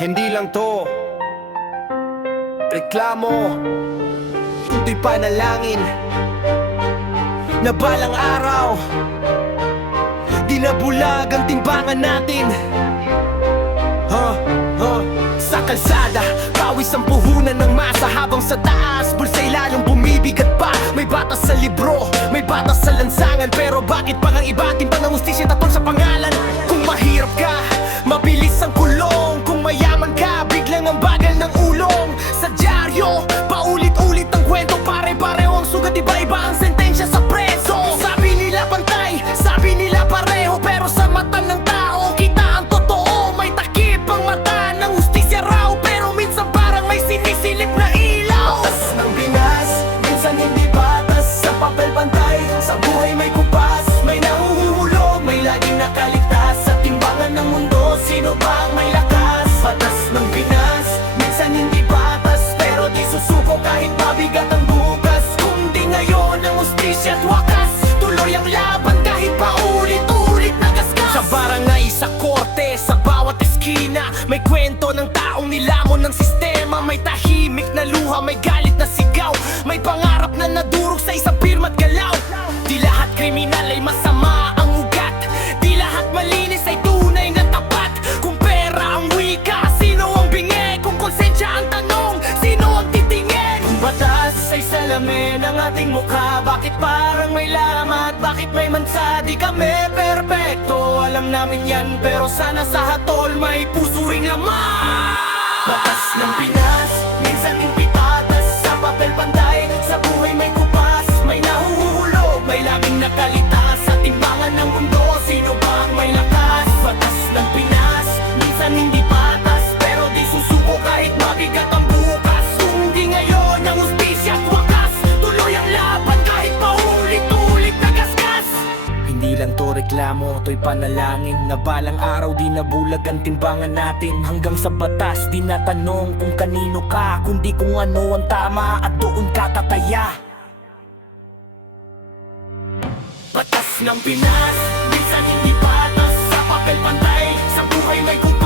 Hindi lang to reklamo, kundi panalangin na balang araw di nabulag ang timbangan natin. Sa kalsada, pawis ang puhunan ng masa, habang sa taas, bulsa'y lalong bumibigat pa. May batas sa libro, may batas sa lansangan, pero bakit pa ang iba timbang ng hustisya tatol sa pangalan? Kung mahirap ka, mabilis ang kulong. Kung mayaman ka, biglang ang bagal ng ulong. Sa dyaryo, paulit-ulit ang kwento, pare-pareho ang sugat, iba-iba ang sentensya sa preso. Sabi nila pantay, sabi nila pareho, pero sa mata ng tao, kita ang totoo. May takip ang mata ng hustisya raw, pero minsan parang may sinisilip na ilaw. Batas ng Pinas, minsan hindi batas. Sa papel pantay, sa buhay may kupas. May nahuhulog, may laging nakaligtas. Sa timbangan ng mundo, sino ba ang may lakas? Batas ng Pinas, minsan hindi batas, pero di susuko kahit mabigat ang bukas. Kung di ngayon ang hustisya at wakas, tuloy ang laban kahit paulit-ulit na gasgas. Sa barangay, sa korte, sa bawat eskina, may kwento ng taong nilamon ng sistema. May tahimik na luha, may galit na sigaw, may pangarap na nadurog sa isang pirma't galaw. Di lahat kriminal ay masama ang ugat, di lahat malinis ay tunay na tapat. Kung pera ang wika, sino ang bingi? Kung konsensya ang tanong, sino ang titingin? Kung batas ay salamin ng ating mukha, bakit parang may lamat? Bakit may mansa? Di kami perpekto, alam namin yan, pero sana sa hatol may puso ring laman. Batas ng Pinas, minsan hindi patas. Sa papel pantay, sa buhay may kupas. May nahuhulog, may laging nakalitas. Sa timbangan ng mundo, sino ba ang may lakas? Batas ng Pinas, minsan hindi patas, pero di susuko kahit mabigat ang bukas. Kung di ngayon ang hustisya at wakas, tuloy ang laban kahit paulit-ulit na gasgas. Hindi lang to reklamo, to'y panalangin na balang araw di nabulag ang timbangan natin. Hanggang sa batas, di natanong kung kanino ka, kundi kung ano ang tama at doon ka tataya. Batas ng Pinas, minsan hindi patas. Sa papel pantay, sa buhay may kupas.